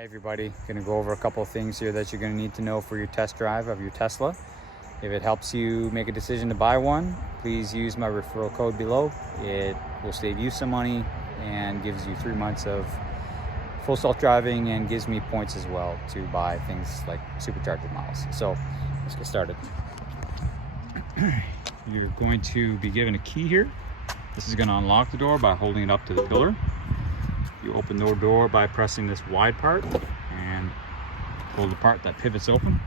Hey everybody, gonna go over a couple of things here that you're gonna need to know for your test drive of your Tesla. If it helps you make a decision to buy one, please use my referral code below. It will save you some money and gives you 3 months of full self-driving and gives me points as well to buy things like supercharging miles. So let's get started. You're going to be given a key here. This is gonna unlock the door by holding it up to the pillar. You open the door by pressing this wide part and pull the part that pivots open.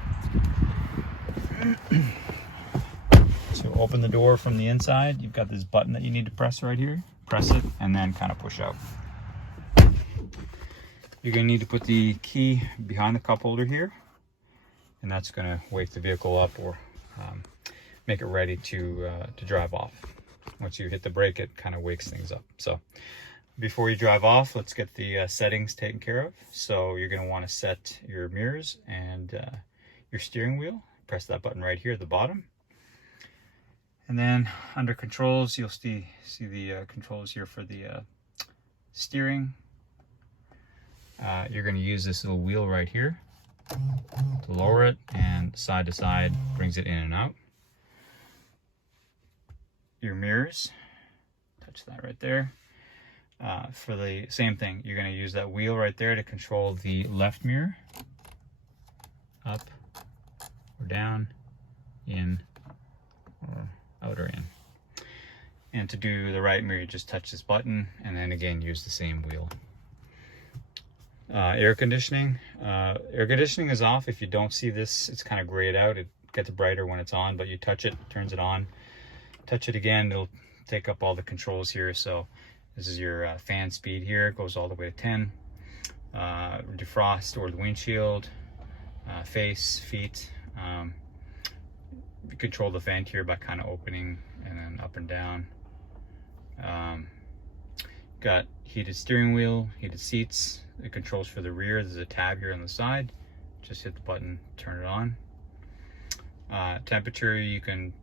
So open the door from the inside. You've got this button that you need to press right here. Press it and then kind of push out. You're going to need to put the key behind the cup holder here, and that's going to wake the vehicle up or make it ready to drive off. Once you hit the brake, it kind of wakes things up. So before you drive off, let's get the settings taken care of. So you're going to want to set your mirrors and your steering wheel. Press that button right here at the bottom. And then under controls, you'll see the controls here for the steering. You're going to use this little wheel right here to lower it, and side to side brings it in and out. Your mirrors, touch that right there. For the same thing, you're going to use that wheel right there to control the left mirror, up or down, in or out or in. And to do the right mirror, you just touch this button and then again use the same wheel. Air conditioning. Air conditioning is off. If you don't see this, it's kind of grayed out. It gets brighter when it's on, but you touch it, turns it on. Touch it again, it'll take up all the controls here. So this is your fan speed here. It goes all the way to 10. Defrost or the windshield, face, feet. You control the vent here by kind of opening and then up and down. Got heated steering wheel, heated seats. It controls for the rear. There's a tab here on the side. Just hit the button, turn it on. Temperature, you can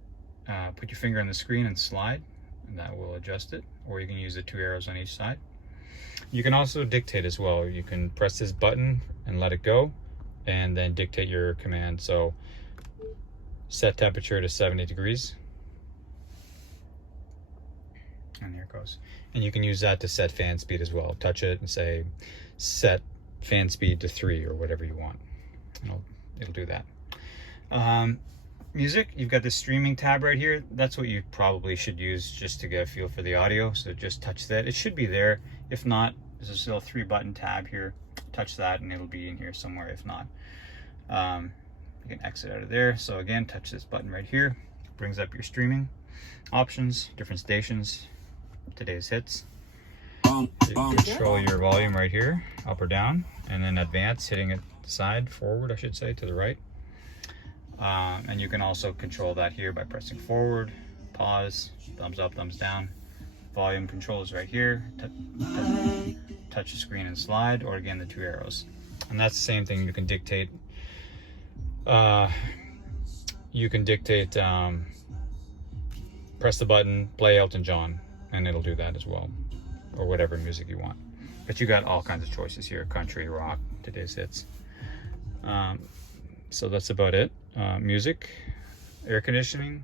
put your finger on the screen and slide, and that will adjust it, or you can use the 2 arrows on each side. You can also dictate as well. You can press this button and let it go and then dictate your command. So set temperature to 70 degrees, and there it goes. And you can use that to set fan speed as well. Touch it and say set fan speed to 3 or whatever you want. It'll do that. Music, you've got the streaming tab right here. That's what you probably should use just to get a feel for the audio. So just touch that. It should be there. If not, there's this little 3-button tab here. Touch that and it'll be in here somewhere. If not, you can exit out of there. So again, touch this button right here. It brings up your streaming options, different stations, today's hits. You control your volume right here, up or down, and then advance, hitting it side, forward, I should say, to the right. And you can also control that here by pressing forward, pause, thumbs up, thumbs down. Volume controls right here. Touch the screen and slide, or again the 2 arrows. And that's the same thing. You can dictate. Press the button, play Elton John, and it'll do that as well, or whatever music you want. But you got all kinds of choices here: country, rock, today's hits. So that's about it. Music, air conditioning.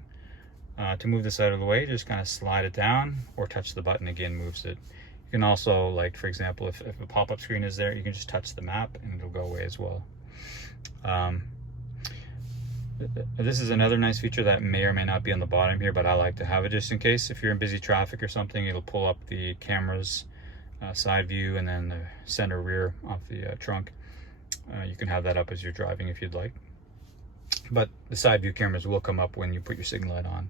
To move this out of the way, just kind of slide it down or touch the button, again moves it. You can also, like for example, if a pop-up screen is there, you can just touch the map and it'll go away as well. This is another nice feature that may or may not be on the bottom here, but I like to have it just in case. If you're in busy traffic or something, it'll pull up the camera's side view and then the center rear off the trunk. You can have that up as you're driving if you'd like. But the side view cameras will come up when you put your signal light on.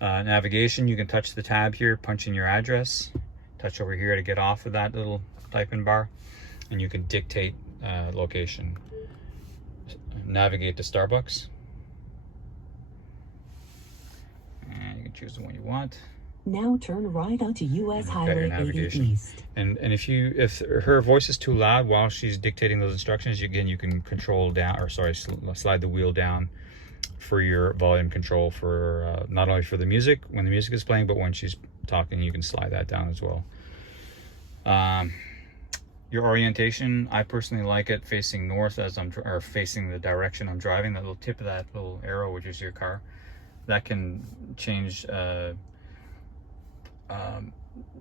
Navigation, you can touch the tab here, punch in your address, touch over here to get off of that little type-in bar, and you can dictate location. Navigate to Starbucks, and you can choose the one you want. Now turn right onto US Highway 80 East. And if her voice is too loud while she's dictating those instructions, again you can control down, or sorry, slide the wheel down for your volume control for not only for the music when the music is playing, but when she's talking, you can slide that down as well. your orientation. I personally like it facing north as or facing the direction I'm driving. That little tip of that little arrow, which is your car, that can change.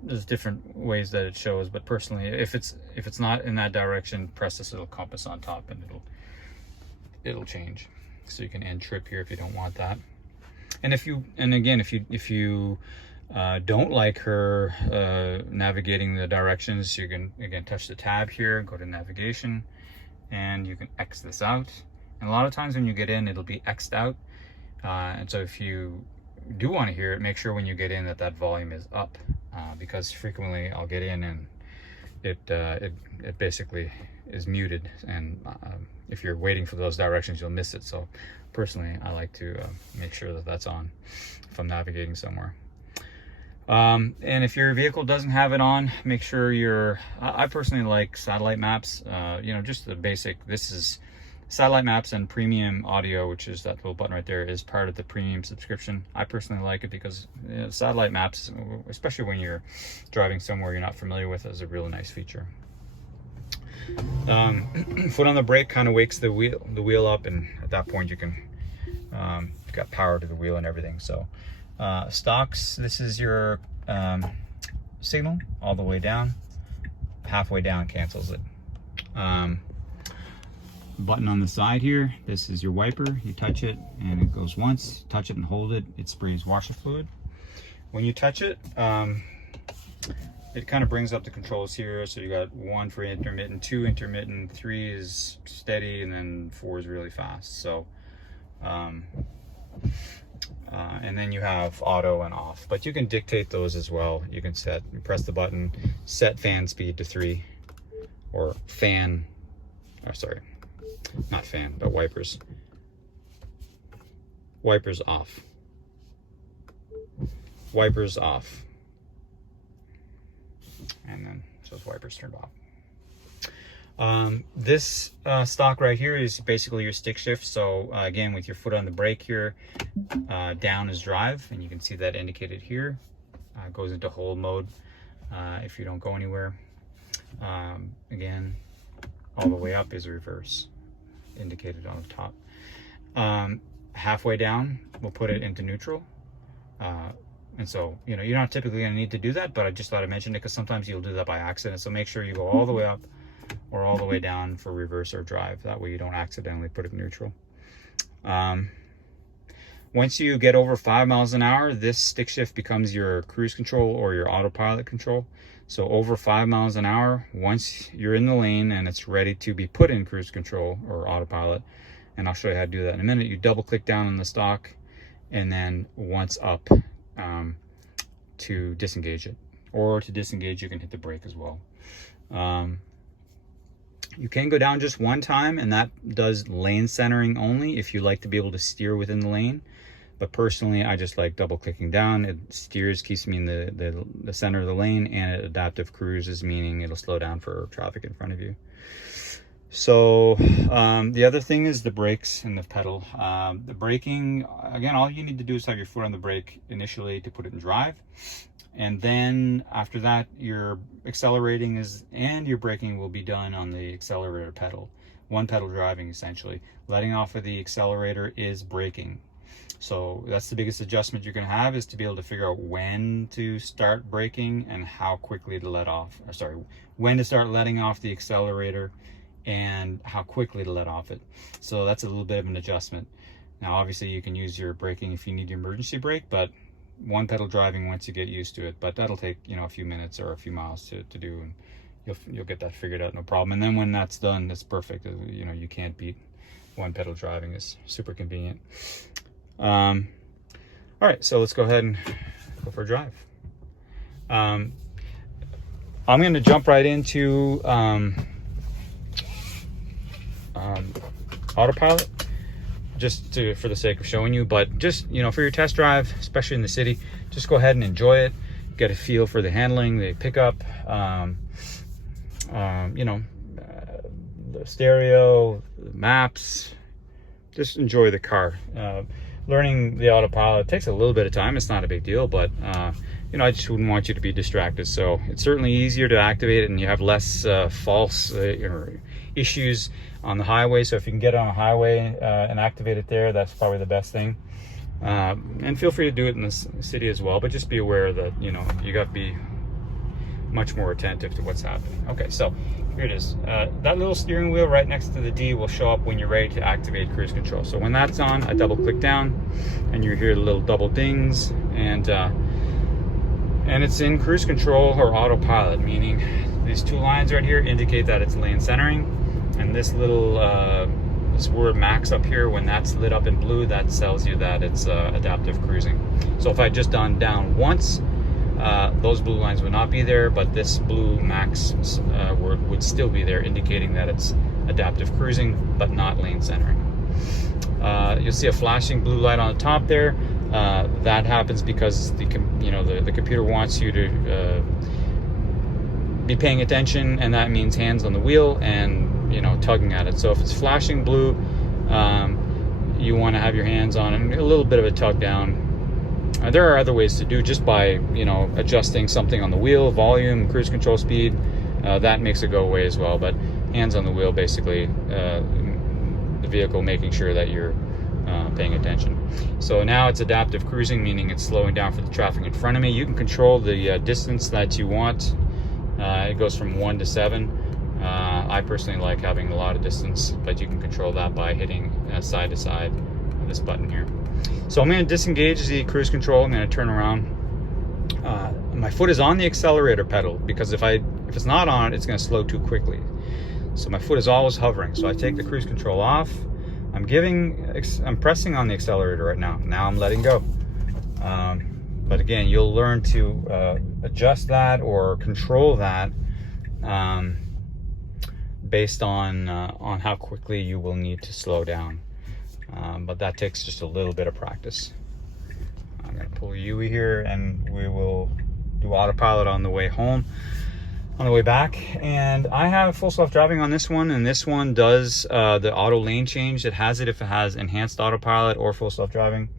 There's different ways that it shows, but personally, if it's not in that direction, press this little compass on top, and it'll change. So you can end trip here if you don't want that. And if you don't like her navigating the directions, you can again touch the tab here, go to navigation, and you can X this out. And a lot of times when you get in, it'll be X'd out. And so if you do want to hear it, make sure when you get in that volume is up, because frequently I'll get in and it basically is muted, and if you're waiting for those directions, you'll miss it. So personally, I like to make sure that that's on if I'm navigating somewhere. And if your vehicle doesn't have it on, make sure I personally like satellite maps. You know, just the basic. This is satellite maps, and premium audio, which is that little button right there, is part of the premium subscription. I personally like it because satellite maps, especially when you're driving somewhere you're not familiar with, is a really nice feature. Foot on the brake kind of wakes the wheel up, and at that point you can you've got power to the wheel and everything. So stocks, this is your signal all the way down. Halfway down cancels it. Button on the side here, this is your wiper. You touch it and it goes once. Touch it and hold it, it sprays washer fluid. When you touch it, it kind of brings up the controls here. So you got 1 for intermittent, 2 intermittent, 3 is steady, and then 4 is really fast. So and then you have auto and off, but you can dictate those as well. You can press the button, set fan speed to 3, or fan, sorry, not fan, but wipers off, wipers off, and then so those wipers turned off. This stock right here is basically your stick shift. So again, with your foot on the brake here, down is drive, and you can see that indicated here. Goes into hold mode if you don't go anywhere. Again, all the way up is reverse, indicated on the top. Halfway down, we'll put it into neutral. And so, you know, you're not typically going to need to do that, but I just thought I'd mention it because sometimes you'll do that by accident. So make sure you go all the way up or all the way down for reverse or drive. That way you don't accidentally put it in neutral. Once you get over 5 miles an hour, this stick shift becomes your cruise control or your autopilot control. So over 5 miles an hour, once you're in the lane and it's ready to be put in cruise control or autopilot, and I'll show you how to do that in a minute, you double click down on the stock, and then once up to disengage it. Or to disengage, you can hit the brake as well. You can go down just one time, and that does lane centering only if you like to be able to steer within the lane. But personally, I just like double clicking down. It steers, keeps me in the center of the lane, and it adaptive cruises, meaning it'll slow down for traffic in front of you. So the other thing is the brakes and the pedal. The braking, again, all you need to do is have your foot on the brake initially to put it in drive. And then after that, your accelerating and your braking will be done on the accelerator pedal. One pedal driving, essentially. Letting off of the accelerator is braking. So that's the biggest adjustment you're going to have, is to be able to figure out when to start braking and how quickly to let off, or sorry, when to start letting off the accelerator and how quickly to let off it. So that's a little bit of an adjustment. Now, obviously you can use your braking if you need your emergency brake, but one pedal driving once you get used to it, but that'll take, you know, a few minutes or a few miles to do, and you'll get that figured out, no problem. And then when that's done, it's perfect. You know, you can't beat one pedal driving. It's super convenient. All right, so let's go ahead and go for a drive. I'm going to jump right into autopilot, just for the sake of showing you, but just, you know, for your test drive, especially in the city, just go ahead and enjoy it, get a feel for the handling, the pickup, you know, the stereo, the maps. Just enjoy the car. Learning the autopilot takes a little bit of time. It's not a big deal, but you know, I just wouldn't want you to be distracted. So it's certainly easier to activate it, and you have less false issues on the highway. So if you can get on a highway and activate it there, that's probably the best thing. And feel free to do it in the city as well, but just be aware that, you know, you got to be much more attentive to what's happening. Okay, so here it is. That little steering wheel right next to the D will show up when you're ready to activate cruise control. So when that's on, I double click down and you hear the little double dings, and it's in cruise control or autopilot, meaning these two lines right here indicate that it's lane centering, and this little this word max up here, when that's lit up in blue, that tells you that it's adaptive cruising. So if I just done down once, those blue lines would not be there, but this blue max word would still be there, indicating that it's adaptive cruising, but not lane centering. You'll see a flashing blue light on the top there. That happens because the computer wants you to be paying attention, and that means hands on the wheel and, you know, tugging at it. So if it's flashing blue, you want to have your hands on it and a little bit of a tug down. There are other ways to do, just by, you know, adjusting something on the wheel, volume, cruise control speed. That makes it go away as well. But hands on the wheel, basically, the vehicle making sure that you're paying attention. So now it's adaptive cruising, meaning it's slowing down for the traffic in front of me. You can control the distance that you want. It goes from 1 to 7. I personally like having a lot of distance, but you can control that by hitting side to side this button here. So I'm going to disengage the cruise control. I'm going to turn around. My foot is on the accelerator pedal, because if it's not on, it's going to slow too quickly. So my foot is always hovering. So I take the cruise control off. I'm pressing on the accelerator right now. Now I'm letting go. But again, you'll learn to adjust that or control that based on how quickly you will need to slow down. But that takes just a little bit of practice. I'm going to pull Yui here, and we will do autopilot on the way home, on the way back. And I have full self-driving on this one, and this one does the auto lane change. It has it if it has enhanced autopilot or full self-driving.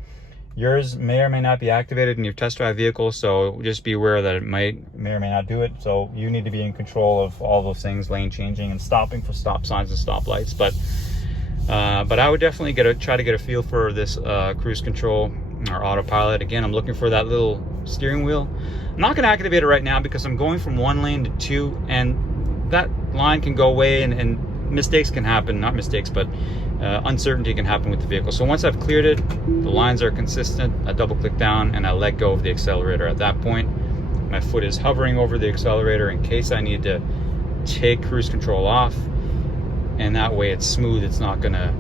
Yours may or may not be activated in your test drive vehicle, so just be aware that it may or may not do it. So you need to be in control of all those things, lane changing and stopping for stop signs and stoplights. But I would definitely try to get a feel for this cruise control or autopilot. Again, I'm looking for that little steering wheel. I'm not going to activate it right now because I'm going from 1 lane to 2, and that line can go away, and mistakes can happen. Not mistakes, but uncertainty can happen with the vehicle. So once I've cleared it, the lines are consistent, I double click down and I let go of the accelerator. At that point, my foot is hovering over the accelerator in case I need to take cruise control off, and that way it's smooth. It's not gonna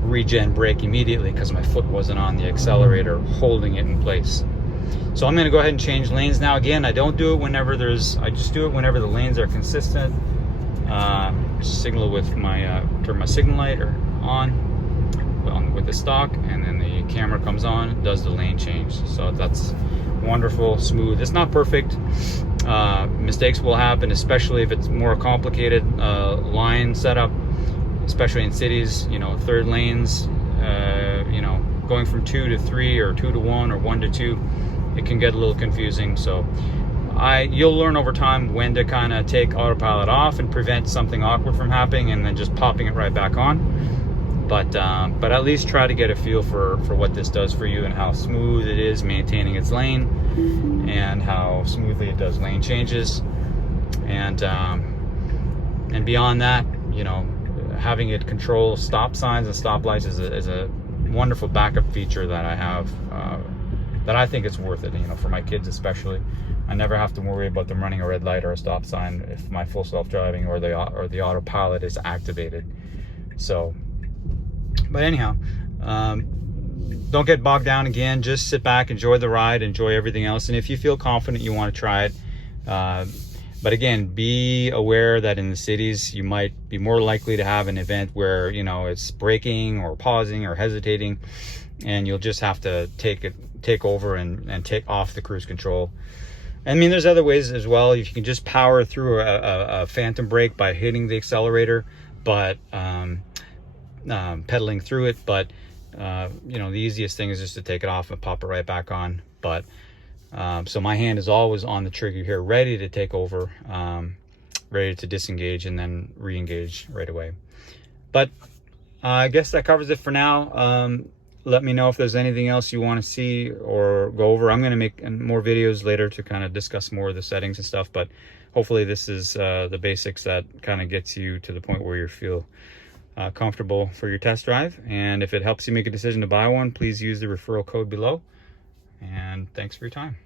regen brake immediately because my foot wasn't on the accelerator holding it in place. So I'm gonna go ahead and change lanes now. Again, I don't do it whenever I just do it whenever the lanes are consistent. Signal with my turn my signal light on with the stock, and then the camera comes on, it does the lane change. So that's wonderful, smooth. It's not perfect. Mistakes will happen, especially if it's more complicated line setup, especially in cities, you know, third lanes, you know, going from 2 to 3 or 2 to 1 or 1 to 2, it can get a little confusing. So you'll learn over time when to kind of take autopilot off and prevent something awkward from happening, and then just popping it right back on. But at least try to get a feel for what this does for you and how smooth it is maintaining its lane, and how smoothly it does lane changes. And beyond that, you know, having it control stop signs and stoplights is a wonderful backup feature that I have, that I think it's worth it, you know, for my kids especially. I never have to worry about them running a red light or a stop sign if my full self-driving or the autopilot is activated. So, but anyhow, don't get bogged down. Again, just sit back, enjoy the ride, enjoy everything else. And if you feel confident you want to try it, but again, be aware that in the cities, you might be more likely to have an event where, you know, it's braking or pausing or hesitating, and you'll just have to take over and take off the cruise control. I mean, there's other ways as well. If you can just power through a phantom brake by hitting the accelerator, but pedaling through it. But you know, the easiest thing is just to take it off and pop it right back on. But So my hand is always on the trigger here, ready to take over, ready to disengage and then re-engage right away. But I guess that covers it for now. Let me know if there's anything else you want to see or go over. I'm going to make more videos later to kind of discuss more of the settings and stuff, but hopefully this is the basics that kind of gets you to the point where you feel comfortable for your test drive. And if it helps you make a decision to buy one, please use the referral code below. And thanks for your time.